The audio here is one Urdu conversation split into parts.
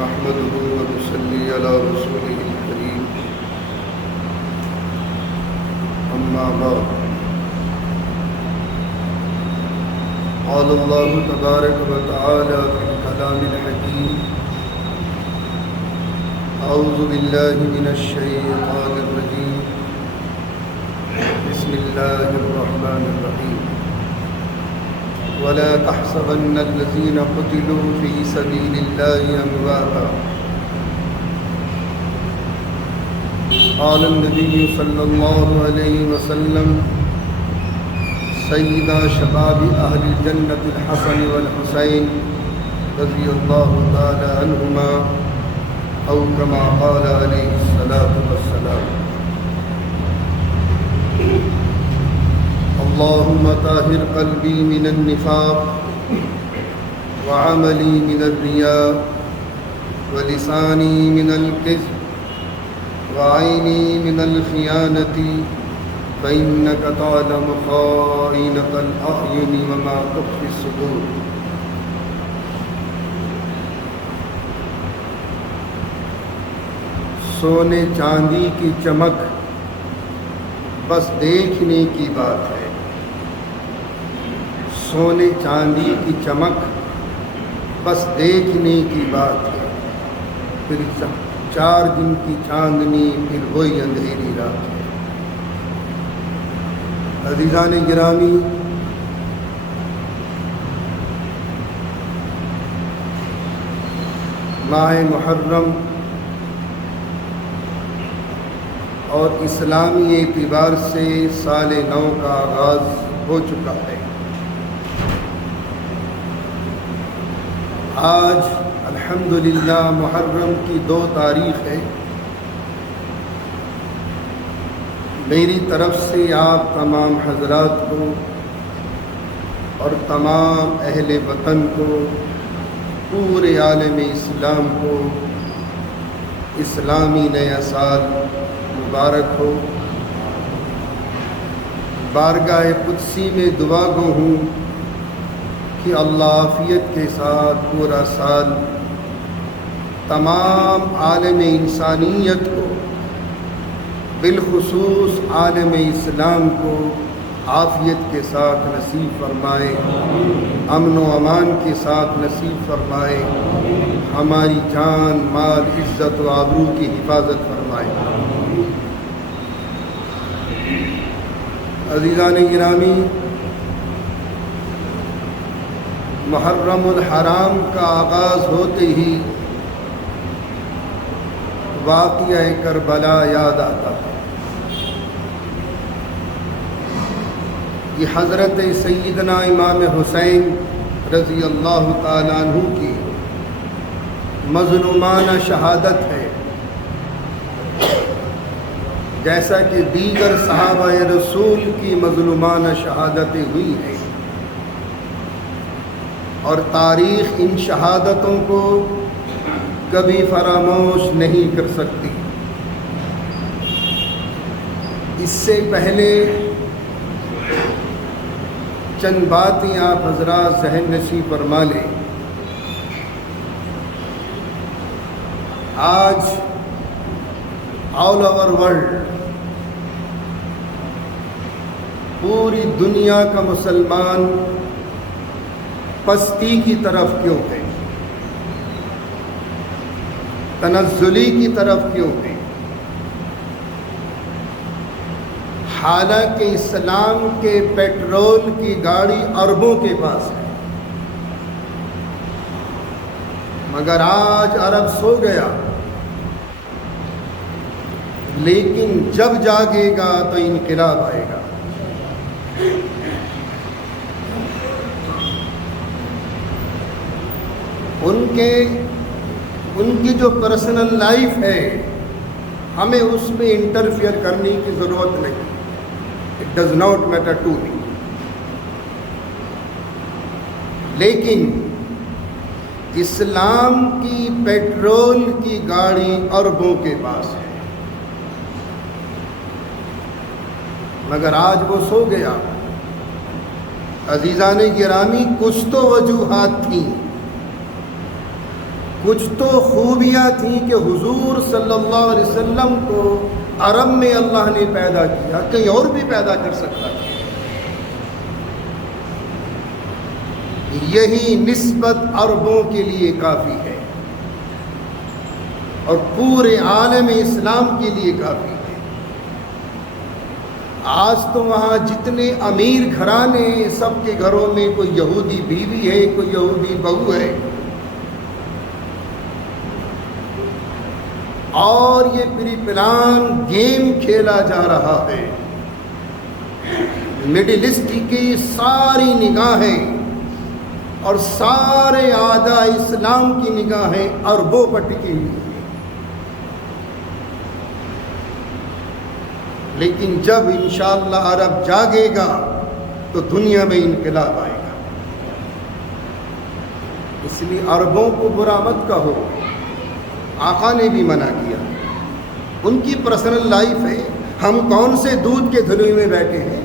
نحمده ونصلي على رسوله الكريم أما بعد قال الله تبارك وتعالى في الكلام الحكيم أعوذ بالله من الشيطان الرجيم بسم الله الرحمن الرحيم ولا تحسبن الذين قتلوا في سبيل الله أمواتا قال النبي صلى الله عليه وسلم سيدا شباب أهل الجنة الحسن والحسين رضي الله تعالى عنهما أو كما قال عليه الصلاة والسلام اللهم طهر قلبي من النفاق وعملي من الرياء ولساني من الكذب وعيني من الخيانة فإنك تعلم خائنة الأعين وما تخفي الصدور. سونے چاندی کی چمک بس دیکھنے کی بات ہے. سونے چاندی کی چمک بس دیکھنے کی بات ہے. پھر 4 دن کی چاندنی پھر وہی اندھیری رات ہے. عزیزان گرامی، ماہ محرم اور اسلامی اعتبار سے سال نو کا آغاز ہو چکا ہے. آج الحمدللہ محرم کی 2 تاریخ ہے. میری طرف سے آپ تمام حضرات کو اور تمام اہل وطن کو، پورے عالم اسلام کو اسلامی نیا سال مبارک ہو. بارگاہ قدسی میں دعا گو ہوں کہ اللہ عافیت کے ساتھ پورا سال تمام عالم انسانیت کو، بالخصوص عالم اسلام کو عافیت کے ساتھ نصیب فرمائے، امن و امان کے ساتھ نصیب فرمائے، ہماری جان، مال، عزت و آبرو کی حفاظت فرمائے. عزیزان گرامی، محرم الحرام کا آغاز ہوتے ہی واقعہ کربلا یاد آتا ہے. یہ حضرت سیدنا امام حسین رضی اللہ تعالیٰ عنہ کی مظلومانہ شہادت ہے. جیسا کہ دیگر صحابہ رسول کی مظلومانہ شہادتیں ہوئی ہیں، اور تاریخ ان شہادتوں کو کبھی فراموش نہیں کر سکتی. اس سے پہلے چند باتیں آپ حضرات ذہن نشین فرما لیں. آج آل اوور ورلڈ، پوری دنیا کا مسلمان پستی کی طرف کیوں ہے، تنزلی کی طرف کیوں ہے؟ حالانکہ اسلام کے پیٹرول کی گاڑی اربوں کے پاس ہے، مگر آج عرب سو گیا. لیکن جب جاگے گا تو انقلاب آئے گا. ان کی جو پرسنل لائف ہے، ہمیں اس میں انٹرفیئر کرنے کی ضرورت نہیں. It does not matter to me. لیکن اسلام کی پیٹرول کی گاڑی اربوں کے پاس ہے، مگر آج وہ سو گیا. عزیزان گرامی، کچھ تو وجوہات تھیں کچھ تو خوبیاں تھیں کہ حضور صلی اللہ علیہ وسلم کو عرب میں اللہ نے پیدا کیا، کہیں اور بھی پیدا کر سکتا تھا۔ یہی نسبت عربوں کے لیے کافی ہے اور پورے عالم اسلام کے لیے کافی ہے۔ آج تو وہاں جتنے امیر گھرانے ہیں، سب کے گھروں میں کوئی یہودی بیوی ہے، کوئی یہودی بہو ہے، اور یہ پری پلان گیم کھیلا جا رہا ہے۔ مڈل ایسٹ کی ساری نگاہیں اور سارے اعداء اسلام کی نگاہیں عربوں پر ٹکی ہوئی ہیں۔ لیکن جب انشاءاللہ عرب جاگے گا تو دنیا میں انقلاب آئے گا۔ اس لیے عربوں کو برا مت کہو، آقا نے بھی منع کیا، ان کی پرسنل لائف ہے، ہم کون سے دودھ کے دھلوئے میں بیٹھے ہیں۔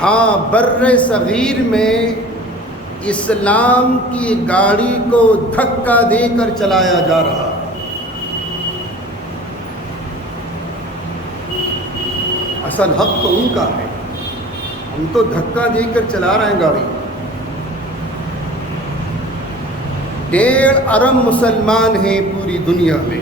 ہاں، بر صغیر میں اسلام کی گاڑی کو دھکا دے کر چلایا جا رہا ہے۔ اصل حق تو ان کا ہے، ہم تو دھکا دے کر چلا رہے ہیں گاڑی۔ 1.5 ارب مسلمان ہیں پوری دنیا میں۔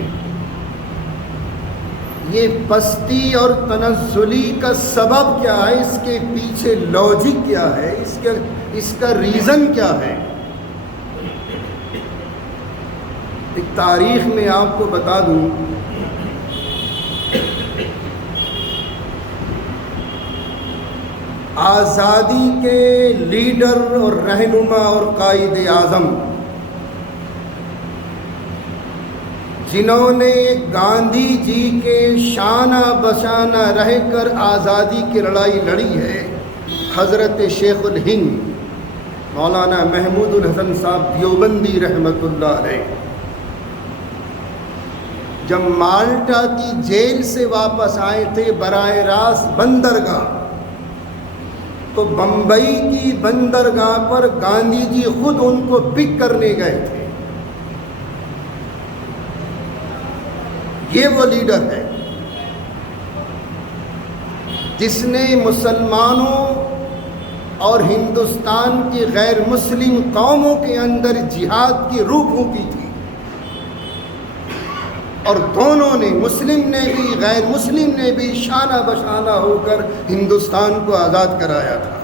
یہ پستی اور تنزلی کا سبب کیا ہے، اس کے پیچھے لاجک کیا ہے، اس کا ریزن کیا ہے؟ ایک تاریخ میں آپ کو بتا دوں، آزادی کے لیڈر اور رہنما اور قائد اعظم جنہوں نے گاندھی جی کے شانہ بشانہ رہ کر آزادی کی لڑائی لڑی ہے، حضرت شیخ الہند مولانا محمود الحسن صاحب دیوبندی رحمۃ اللہ علیہ، جب مالٹا کی جیل سے واپس آئے تھے براہ راست بندرگاہ، تو بمبئی کی بندرگاہ پر گاندھی جی خود ان کو پک کرنے گئے تھے۔ یہ وہ لیڈر ہے جس نے مسلمانوں اور ہندوستان کی غیر مسلم قوموں کے اندر جہاد کی روح پھونکی تھی، اور دونوں نے، مسلم نے بھی غیر مسلم نے بھی، شانہ بشانہ ہو کر ہندوستان کو آزاد کرایا تھا۔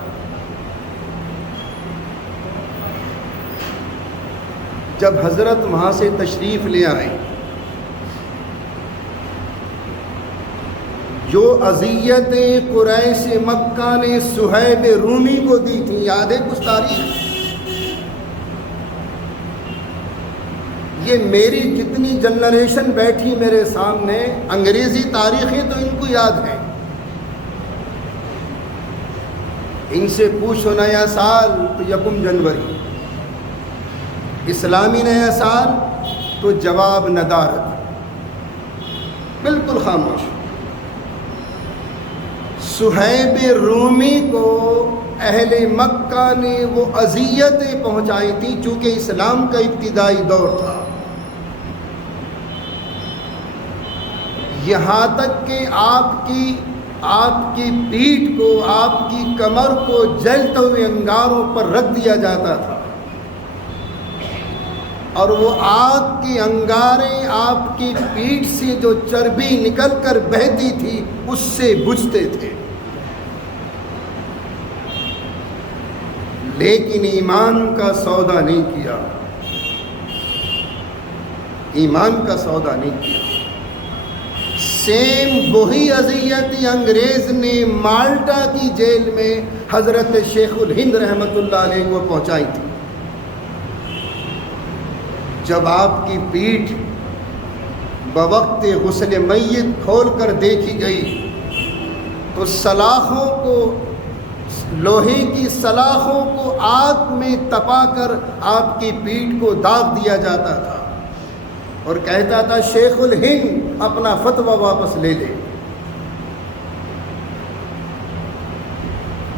جب حضرت وہاں سے تشریف لے آئے، جو اذیتیں قریش مکہ نے صہیب رومی کو دی تھیں، یاد ہے کچھ تاریخ؟ یہ میری جتنی جنریشن بیٹھی میرے سامنے، انگریزی تاریخیں تو ان کو یاد ہیں۔ ان سے پوچھو نیا سال تو 1 جنوری، اسلامی نیا سال تو جواب ندارت، بالکل خاموش۔ صہیب رومی کو اہل مکہ نے وہ اذیتیں پہنچائی تھیں چونکہ اسلام کا ابتدائی دور تھا، یہاں تک کہ آپ کی پیٹھ کو، آپ کی کمر کو جلتے ہوئے انگاروں پر رکھ دیا جاتا تھا، اور وہ آگ کی انگاریں آپ کی پیٹھ سے جو چربی نکل کر بہتی تھی اس سے بجھتے تھے، لیکن ایمان کا سودا نہیں کیا، ایمان کا سودا نہیں کیا۔ سیم وہی اذیت انگریز نے مالٹا کی جیل میں حضرت شیخ الہند رحمۃ اللہ علیہ کو پہنچائی تھی۔ جب آپ کی پیٹھ بوقت غسل میت کھول کر دیکھی گئی تو سلاخوں کو، لوہے کی سلاخوں کو آگ میں تپا کر آپ کی پیٹھ کو داغ دیا جاتا تھا اور کہتا تھا شیخ الہند اپنا فتویٰ واپس لے لے۔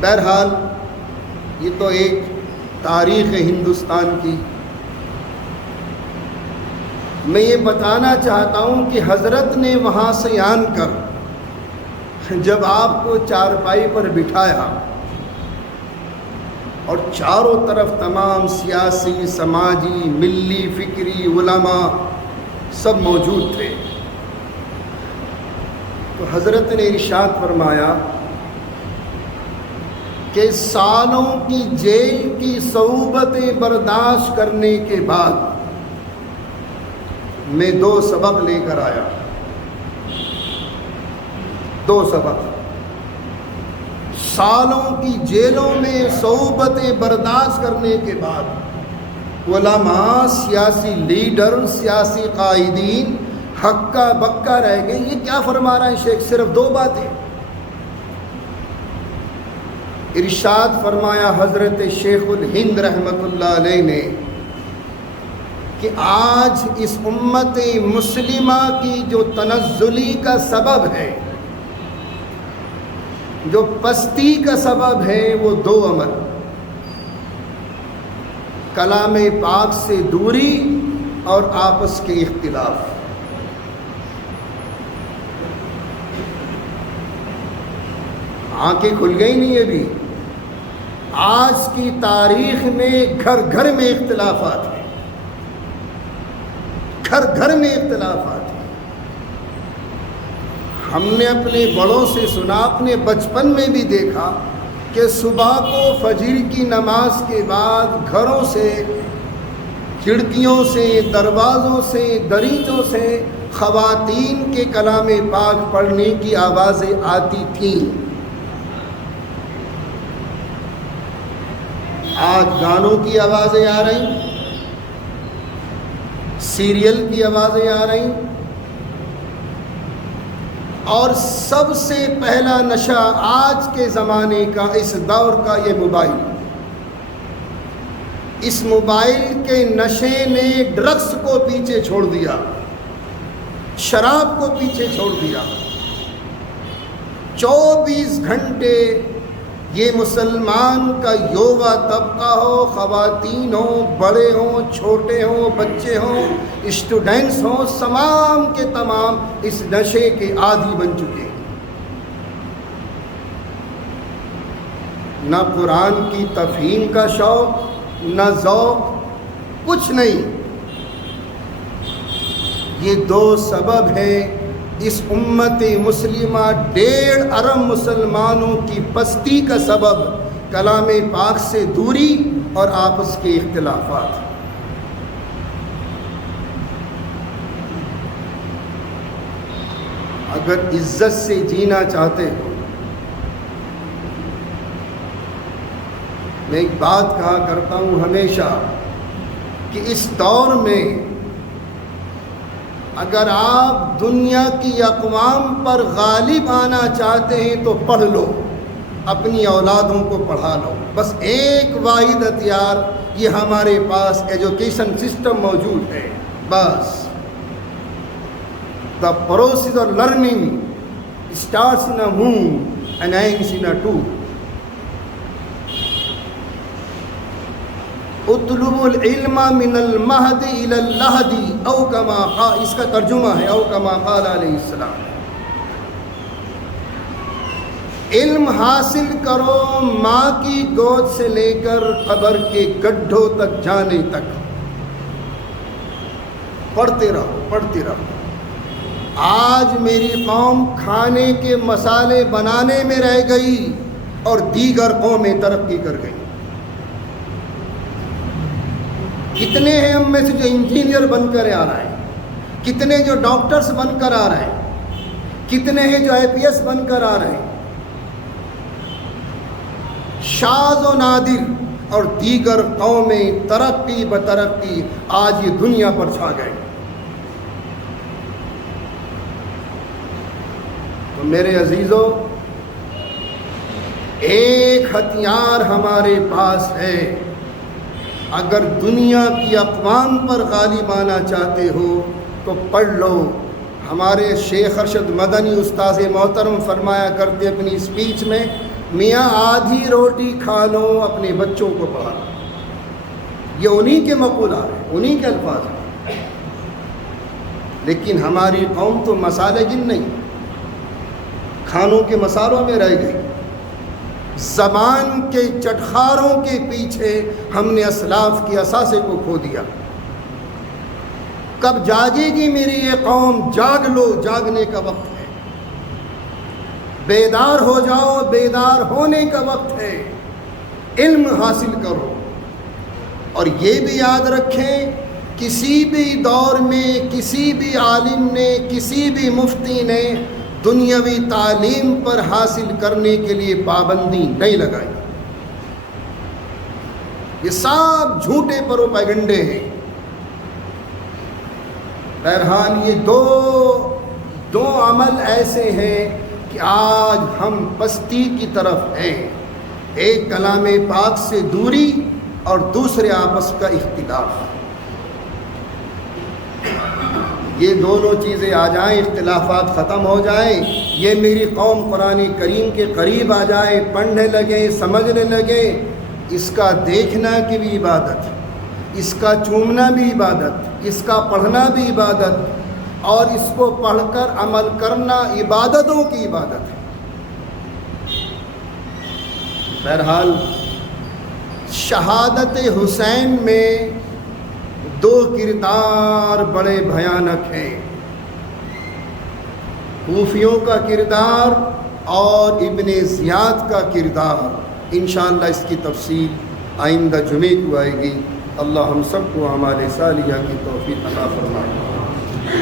بہرحال یہ تو ایک تاریخ ہندوستان کی، میں یہ بتانا چاہتا ہوں کہ حضرت نے وہاں سے آن کر جب آپ کو چارپائی پر بٹھایا اور چاروں طرف تمام سیاسی، سماجی، ملی، فکری علماء سب موجود تھے، تو حضرت نے ارشاد فرمایا کہ سالوں کی جیل کی صعوبتیں برداشت کرنے کے بعد میں 2 سبق لے کر آیا، 2 سبق۔ سالوں کی جیلوں میں صعوبتیں برداشت کرنے کے بعد علماء، سیاسی لیڈر، سیاسی قائدین ہکا بکا رہ گئے، یہ کیا فرما رہا ہے شیخ؟ صرف 2 باتیں۔ ارشاد فرمایا حضرت شیخ الہند رحمۃ اللہ علیہ نے کہ آج اس امت مسلمہ کی جو تنزلی کا سبب ہے، جو پستی کا سبب ہے، وہ 2 عمل: کلام پاک سے دوری اور آپس کے اختلاف۔ آنکھیں کھل گئی نہیں ابھی؟ آج کی تاریخ میں گھر گھر میں اختلافات ہیں، گھر گھر میں اختلافات ہیں۔ ہم نے اپنے بڑوں سے سنا، اپنے بچپن میں بھی دیکھا کہ صبح کو فجر کی نماز کے بعد گھروں سے، کھڑکیوں سے، دروازوں سے، دریچوں سے خواتین کے کلام پاک پڑھنے کی آوازیں آتی تھیں۔ آج گانوں کی آوازیں آ رہی، سیریل کی آوازیں آ رہی، اور سب سے پہلا نشہ آج کے زمانے کا، اس دور کا، یہ موبائل۔ اس موبائل کے نشے نے ڈرگس کو پیچھے چھوڑ دیا، شراب کو پیچھے چھوڑ دیا۔ 24 گھنٹے یہ مسلمان کا یووا طبقہ ہو، خواتین ہوں، بڑے ہوں، چھوٹے ہوں، بچے ہوں، اسٹوڈنٹس ہوں، تمام کے تمام اس نشے کے عادی بن چکے ہیں۔ نہ قرآن کی تفہیم کا شوق، نہ ذوق، کچھ نہیں۔ یہ 2 سبب ہیں اس امت مسلمہ 1.5 ارب مسلمانوں کی پستی کا سبب، کلام پاک سے دوری اور آپس کے اختلافات۔ اگر عزت سے جینا چاہتے ہو، میں ایک بات کہا کرتا ہوں ہمیشہ کہ اس دور میں اگر آپ دنیا کی اقوام پر غالب آنا چاہتے ہیں تو پڑھ لو، اپنی اولادوں کو پڑھا لو۔ بس ایک واحد ہتھیار، یہ ہمارے پاس ایجوکیشن سسٹم موجود ہے، بس۔ The process of learning starts in a womb and ends in a tomb. اطلب العلم من المہد الى اللحد او کما قال، اس کا ترجمہ ہے او کما قال علیہ السلام۔ علم حاصل کرو ماں کی گود سے لے کر قبر کے گڈھوں تک جانے تک، پڑھتے رہو، پڑھتے رہو۔ آج میری قوم کھانے کے مسالے بنانے میں رہ گئی اور دیگر قومیں ترقی کر گئی۔ کتنے ہیں ہم میں سے جو انجینئر بن کر آ رہے ہیں، کتنے جو ڈاکٹرز بن کر آ رہے ہیں، کتنے ہیں جو IPS بن کر آ رہے ہیں۔ شاذ و نادر اور دیگر قومیں ترقی بترقی آج یہ دنیا پر چھا گئے۔ تو میرے عزیزوں، ایک ہتھیار ہمارے پاس ہے، اگر دنیا کی اقوام پر غالب آنا چاہتے ہو تو پڑھ لو۔ ہمارے شیخ ارشد مدنی استاذ محترم فرمایا کرتے اپنی اسپیچ میں، میاں آدھی روٹی کھا لو، اپنے بچوں کو پڑھا لو۔ یہ انہی کے مقولات ہیں، انہی کے الفاظ ہیں۔ لیکن ہماری قوم تو مسالے گن نہیں، کھانوں کے مسالوں میں رہ گئی، زبان کے چٹخاروں کے پیچھے ہم نے اسلاف کے اثاثے کو کھو دیا۔ کب جاگے گی میری یہ قوم؟ جاگ لو، جاگنے کا وقت ہے، بیدار ہو جاؤ، بیدار ہونے کا وقت ہے، علم حاصل کرو۔ اور یہ بھی یاد رکھیں، کسی بھی دور میں کسی بھی عالم نے، کسی بھی مفتی نے دنیاوی تعلیم پر حاصل کرنے کے لیے پابندی نہیں لگائی۔ یہ سب جھوٹے پروپیگنڈے ہیں۔ بہرحال یہ دو عمل ایسے ہیں کہ آج ہم پستی کی طرف ہیں، ایک کلام پاک سے دوری اور دوسرے آپس کا اختلاف۔ یہ دونوں چیزیں آ جائیں، اختلافات ختم ہو جائیں، یہ میری قوم قرآن کریم کے قریب آ جائے، پڑھنے لگے، سمجھنے لگے، اس کا دیکھنا کی بھی عبادت، اس کا چومنا بھی عبادت، اس کا پڑھنا بھی عبادت، اور اس کو پڑھ کر عمل کرنا عبادتوں کی عبادت ہے۔ بہرحال شہادت حسین میں دو کردار بڑے بھیانک ہیں، کوفیوں کا کردار اور ابن زیاد کا کردار۔ انشاءاللہ اس کی تفصیل آئندہ جمعے کو آئے گی۔ اللہ ہم سب کو اعمال صالحہ کی توفیق عطا فرمائے۔